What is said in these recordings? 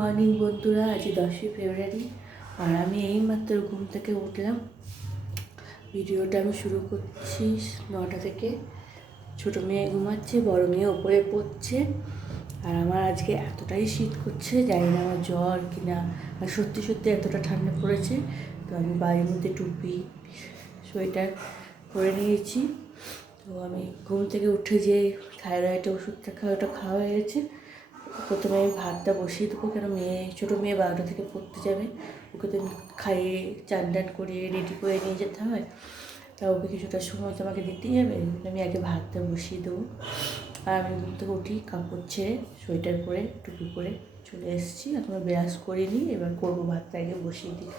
Morning বন্ধুরা, আজ 10ই ফেব্রুয়ারি আর আমি এইমাত্র ঘুম থেকে উঠলাম। ভিডিওটা আমি শুরু করছি 9টা থেকে। ছোটো মেয়ে ঘুমাচ্ছে, বড় মেয়ে ওপরে পড়ছে। আর আমার আজকে এতটাই শীত করছে, জানি না আমার জ্বর কিনা, আর সত্যি সত্যি এতটা ঠান্ডা পড়েছে। তো আমি বাড়ির মধ্যে টুপি সোয়েটার পরে নিয়েছি। তো আমি ঘুম থেকে উঠে যে থাইরয়েডের ওষুধটা ওটা খাওয়া হয়ে গেছে। প্রথমে আমি ভাতটা বসিয়ে দেবো, কেন ছোটো মেয়ে 12টা থেকে পড়তে যাবে। ওকে তো খাইয়ে চান টান করিয়ে রেডি করে নিয়ে যেতে হয়, তা ওকে কিছুটা সময় তো আমাকে দিতেই হবে। আমি আগে ভাতটা বসিয়ে দেবো। আর আমি ঘুম থেকে উঠি, কাপড় ছেড়ে সোয়েটার পরে টুপি পরে চলে এসেছি। এখনও ব্রাশ করিনি, এবার করবো, ভাতটা আগে বসিয়ে দিই।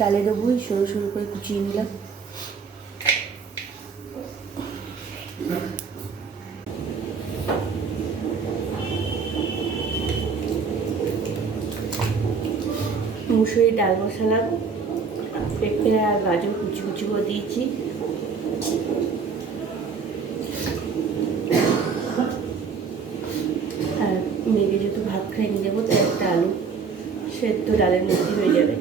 ডালে দেবো, সরু সরু করে কুচিয়ে নিলাম। মুসুরি ডাল বসালাম, পেঁপে আর গাজর কুচি কুচি করে দিয়েছি। আর মেয়েকে যেহেতু ভাত খাইয়ে দেবো, তাই একটা আলু সেদ্ধ ডালের মধ্যে হয়ে যাবে।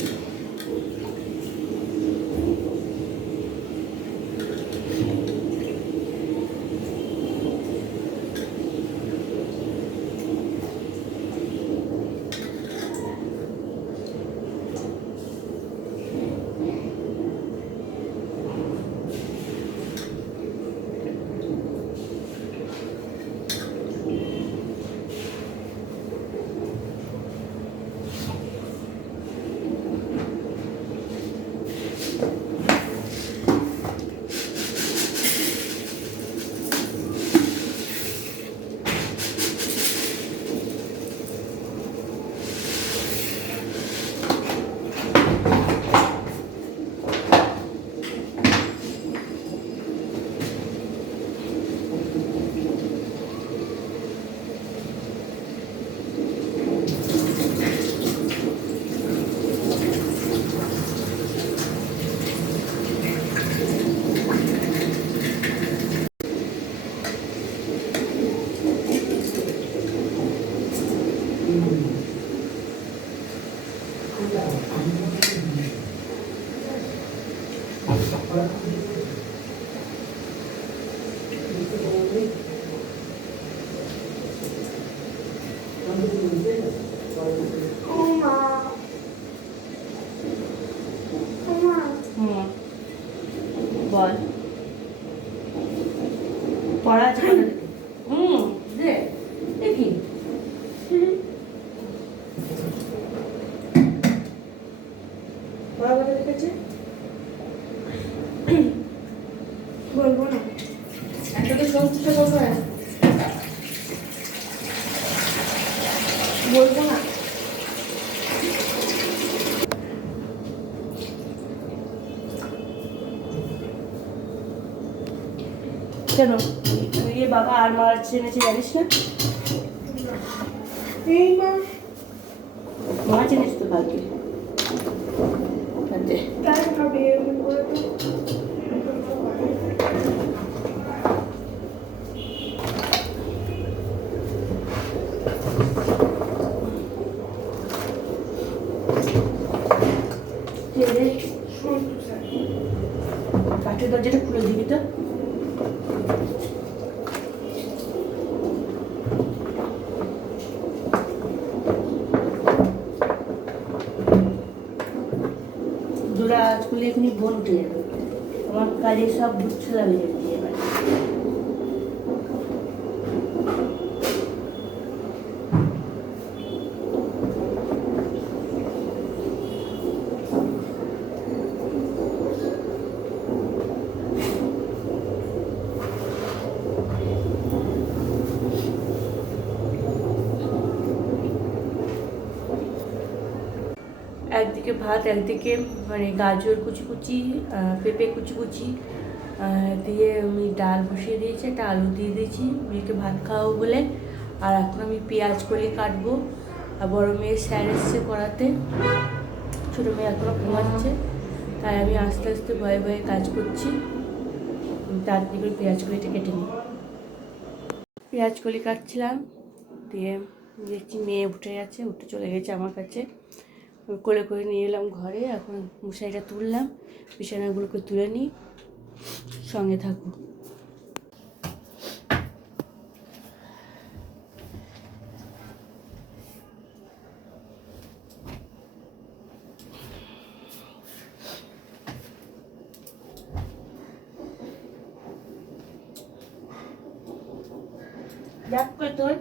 সন্তুষ্ট করবো না, বলবো না। কেন তুই বাবা আর মাছ এনেছে জানিস না? এই মাছ এনেছিস তো কালকে। কাঠের দরজাটা খুলে দিবি তো। দুরা আজ খুলে এখনই বোন উঠে যাবে, আমার কাজে সব বুঝছলা হয়ে যাবে এবার। একদিকে ভাত, একদিকে মানে গাজর কুচি কুচি, পেঁপে কুচি কুচি দিয়ে আমি ডাল বসিয়ে দিয়েছি, একটা আলু দিয়ে দিয়েছি মেয়েকে ভাত খাওয়াবো বলে। আর এখন আমি পেঁয়াজ কলি কাটবো। আর বড় মেয়ে স্যার এসছে পড়াতে, ছোটো মেয়ে এখনও ঘুমাচ্ছে, তাই আমি আস্তে আস্তে ভয়ে ভয়ে কাজ করছি। তাড়াতাড়ি করে পেঁয়াজ কলিটা কেটে নিই। পেঁয়াজ কলি কাটছিলাম, দিয়ে দেখছি মেয়ে উঠে গেছে, উঠে চলে গেছে আমার কাছে। কোলে করে নিয়ে এলাম ঘরে, এখন মশারিটা তুললাম, বিছানাগুলোকে তুলে নিই। সঙ্গে থাকবো। দেখ করে তোর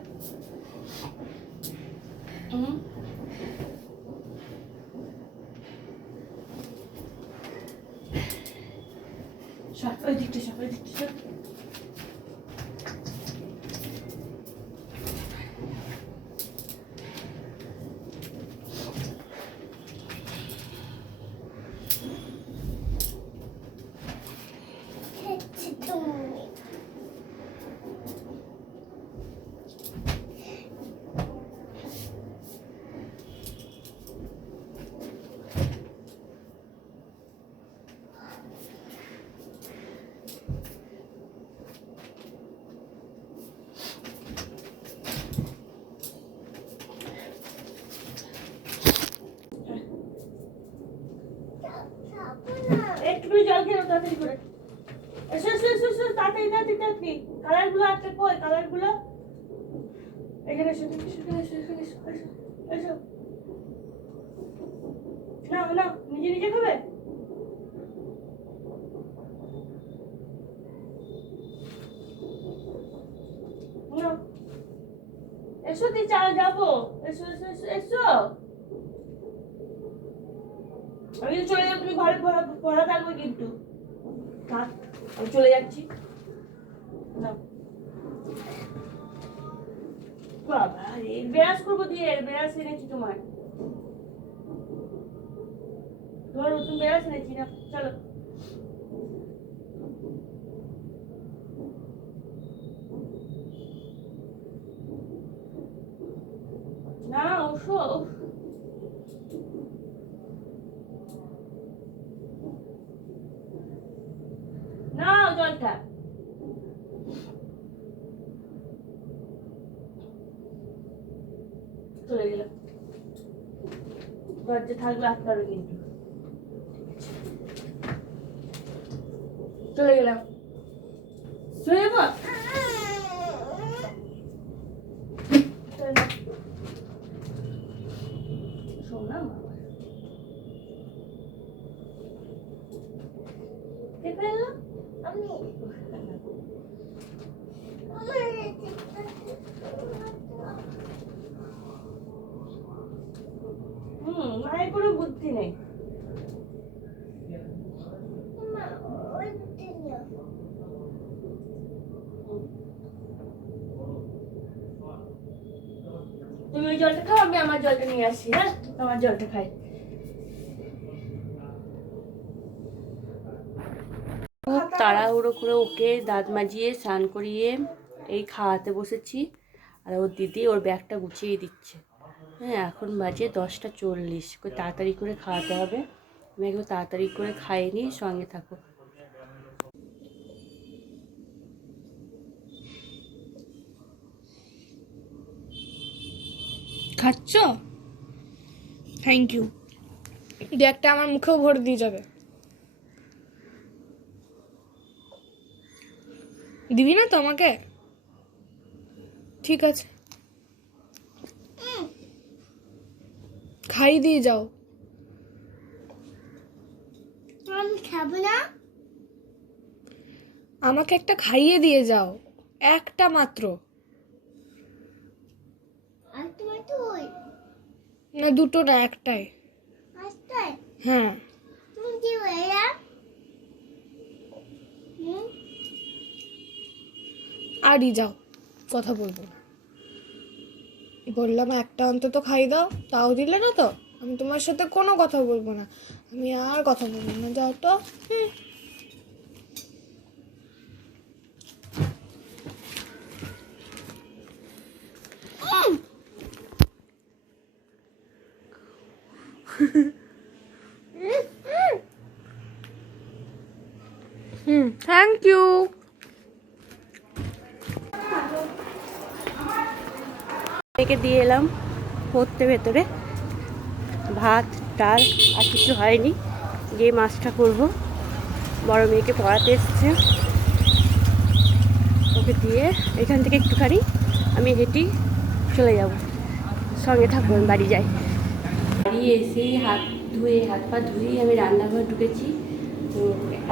ওই দিকটা সব, ওই দিকটা সব। একটুখানি জল খেয়ে তাড়াতাড়ি করে এসো এসো এসো এসো, তাড়াতাড়ি তাড়াতাড়ি তাড়াতাড়ি। কালারগুলো আটকে কই কালারগুলো? এখানে এসো এখানে এসো এখানে এসো এসো এসো। নাও নাও, নিজে নিজে খাবে? নাও এসো, দি চা যাবো। এসো এসো এসো এসো। আমি তো চলে যাবো, তুমি ঘরে পড়া থাকবে কিন্তু। থাক, আমি চলে যাচ্ছি। নাও বাবা, এর ব্রাশ করবো দিয়ে, এর ব্রাশ এনেছি তোমার নতুন ব্রাশ এনেছি না। চলো না ওসো। নাও জলটা। চলে গেলাম, দরজা থাকবে আটকাবে কিন্তু। চলে গেলাম, চলে যাবো। শোনা কে ফেললো? আমি মায়ের কোনো বুদ্ধি নেই। তুমি ওই জলটা খাও, আমি আমার জলটা নিয়ে আসি। হ্যাঁ, আমার জলটা খাই। খুব তাড়াহুড়ো করে ওকে দাঁত মাজিয়ে স্নান করিয়ে এই খাওয়াতে বসেছি। আর ওর দিদি ওর ব্যাগটা গুছিয়ে দিচ্ছে। হ্যাঁ, এখন বাজে 10:40। তাড়াতাড়ি করে খাওয়াতে হবে। আমি একটু তাড়াতাড়ি করে খাইনি, সঙ্গে থাকো। খাচ্ছ? Thank you. ব্যাগটা আমার মুখেও ভরে দিয়ে যাবে। দিবি না তো আমাকে? ঠিক আছে, খাই দিয়ে যাও। আমি খাবো না। আমাকে একটা খাইয়ে দিয়ে যাও, একটা মাত্র। আর তোমার তুই না, দুটো না, একটাই। আসতে হ্যাঁ। তুমি কি বললা? আরই যাও, কথা বলবো না। বললাম একটা অন্তত খাই দাও, তাও দিলে না তো আমি তোমার সাথে কোনো কথা বলবো না। আমি আর কথা বলবো না, যাও তো। Thank you. মেয়েকে দিয়ে এলাম পড়তে ভেতরে। ভাত ডাল আর কিছু হয়নি, গিয়ে মাছটা করবো। বড় মেয়েকে পড়াতে এসছে, ওকে দিয়ে এখান থেকে একটুখানি আমি হেঁটেই চলে যাব। সঙ্গে থাকবো, আমি বাড়ি যাই। বাড়ি এসেই হাত পা ধুয়েই আমি রান্নাঘর ঢুকেছি। তো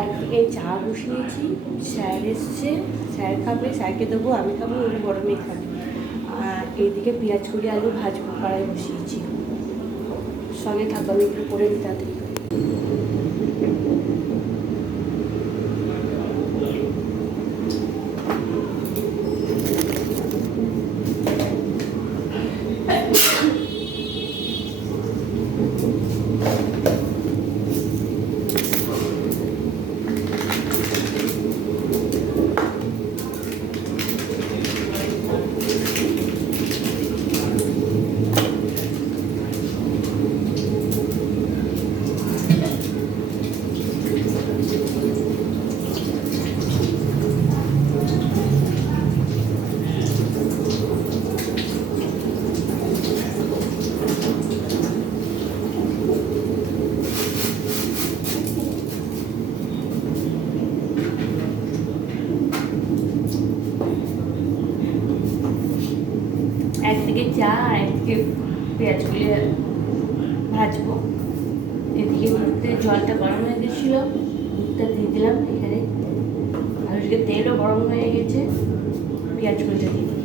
একদিকে চা বসিয়েছি, স্যার এসছে, স্যার খাবে, স্যারকে দেবো, আমি খাবো, ওর বড় মেয়ে খাবে। আর এইদিকে পেঁয়াজ কলি আলু ভাজবো, কড়াই বসিয়েছি। সঙ্গে থাকবো, আমি একটু করে দিই তাড়াতাড়ি। একদিকে চা, একদিকে পেঁয়াজ কুলে ভাজবো। এদিকে দুধের জলটা গরম হয়ে গেছিলো, দুধটা দিয়ে দিলাম এখানে। আর ওদিকে তেলও গরম হয়ে গেছে, পেঁয়াজ কুলিটা দিয়ে দিই।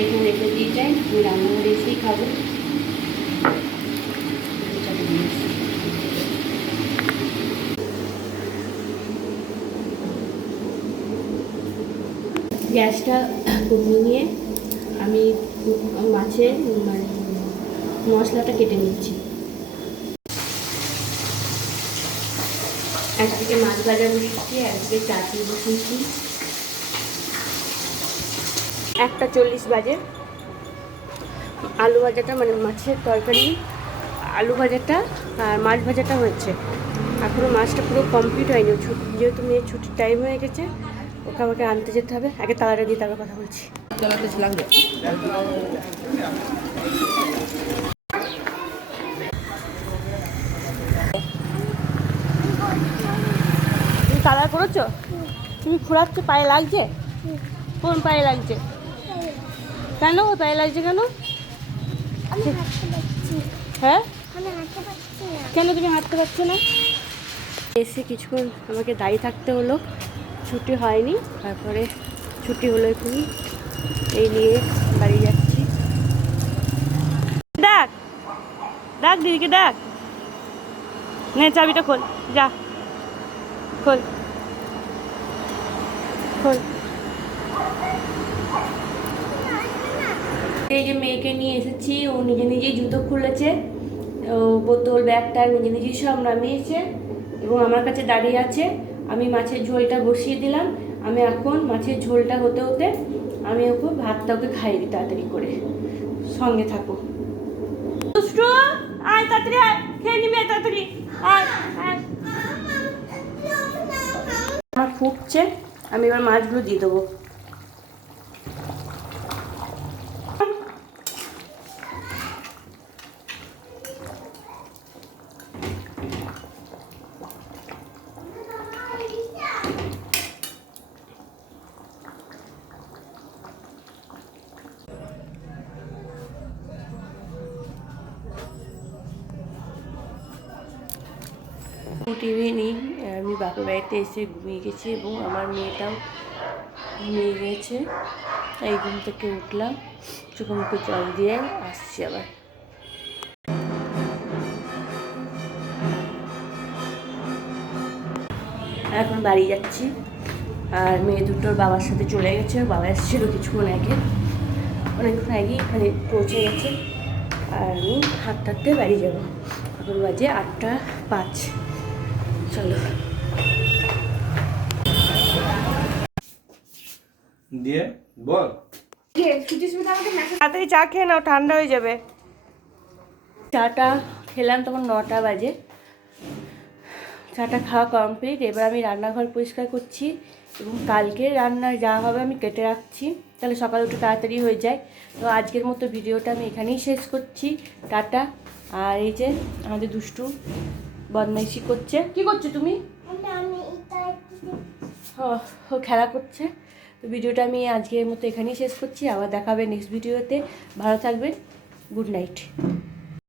এখানে রেখে দিয়ে যাই, আমি রান্নাঘরে এসেই খাবো। চাটা দিয়ে আসি। গ্যাসটা কমিয়ে নিয়ে আমি মাছের মানে মশলাটা কেটে নিচ্ছি। একদিকে মাছ ভাজা বসিয়েছি, একদিকে চাটনি বসিয়েছি। 1:40 বাজে। আলু ভাজাটা মানে মাছের তরকারি, আলু ভাজাটা আর মাছ ভাজাটা হয়েছে। এখনও মাছটা পুরো কমপ্লিট হয়নি, যেহেতু মেয়ের ছুটির টাইম হয়ে গেছে, ওকে আমাকে আনতে যেতে হবে। আগে তালাটা দিয়ে তারপর কথা বলছি। তুমি কালার করেছো? তুমি ঘোরাচ্ছ, পায়ে লাগছে? কোন পায়ে লাগছে? কেন ওই পায়ে লাগছে কেন? আমি হাঁটতে পারছি না। হ্যাঁ, আমি হাঁটতে পারছি না। কেন তুমি হাঁটতে পারছো না? এসে কিছুক্ষণ আমাকে দাঁড়িয়ে থাকতে হলো, ছুটি হয়নি। তারপরে ছুটি হলো, এখনই এই নিয়ে বাড়ি যাচ্ছি। ডাক ডাক দিদিকে ডাক, নে চাবিটা খোল, যা খোল খোল। এই যে মেয়েকে নিয়ে এসেছি, ও নিজে নিজেই জুতো খুলেছে, ও বোতল ব্যাগটা নিজে নিজেই সব নামিয়েছে এবং আমার কাছে দাঁড়িয়ে আছে। আমি মাছের ঝোলটা বসিয়ে দিলাম। আমি এখন মাছের ঝোলটা হতে হতে আমি ওকে ভাতটা ওকে খাইয়ে দিই তাড়াতাড়ি করে। সঙ্গে থাকো। দুষ্টু, আয় তাড়াতাড়ি, আয় খেয়ে নিবি, তাড়াতাড়ি আয় আয়। আমার ফুটছে, আমি এবার মাছগুলো দিয়ে দেবো। টিভি নেই, আমি বাপের বাড়িতে এসে ঘুমিয়ে গেছি এবং আমার মেয়েটাও ঘুমিয়ে গেছে। তাই ঘুম থেকে উঠলাম, চোখে মুখে জল দিয়ে আসছি আবার। এখন বাড়ি যাচ্ছি, আর মেয়ে দুটোর বাবার সাথে চলে গেছে। বাবা এসেছিলো কিছুক্ষণ আগে, অনেকক্ষণ আগেই এখানে পৌঁছে গেছে। আর আমি হাঁটতে বাড়ি যাবো। এখন বাজে 8:05। চলো। দিয়ে বল। তাড়াতাড়ি চা খেয়ে নাও, ঠান্ডা হয়ে যাবে। চাটা খেলাম তখন 9টা বাজে। চাটা খাওয়া কমপ্লিট। এবার আমি রান্নাঘর পরিষ্কার করছি এবং কালকে রান্নার যা হবে আমি কেটে রাখছি, তাহলে সকালে উঠে তাড়াতাড়ি হয়ে যায়। তো আজকের মতো ভিডিওটা আমি এখানেই শেষ করছি। টাটা। আর এই যে আমাদের দুষ্টু বদমাইশি করছে। কি করছো তুমি? আমি এটা ও খেলা করছে। তো ভিডিওটা আমি আজকের মতো এখানেই শেষ করছি। আবার দেখা হবে নেক্সট ভিডিওতে। ভালো থাকবেন। Good night.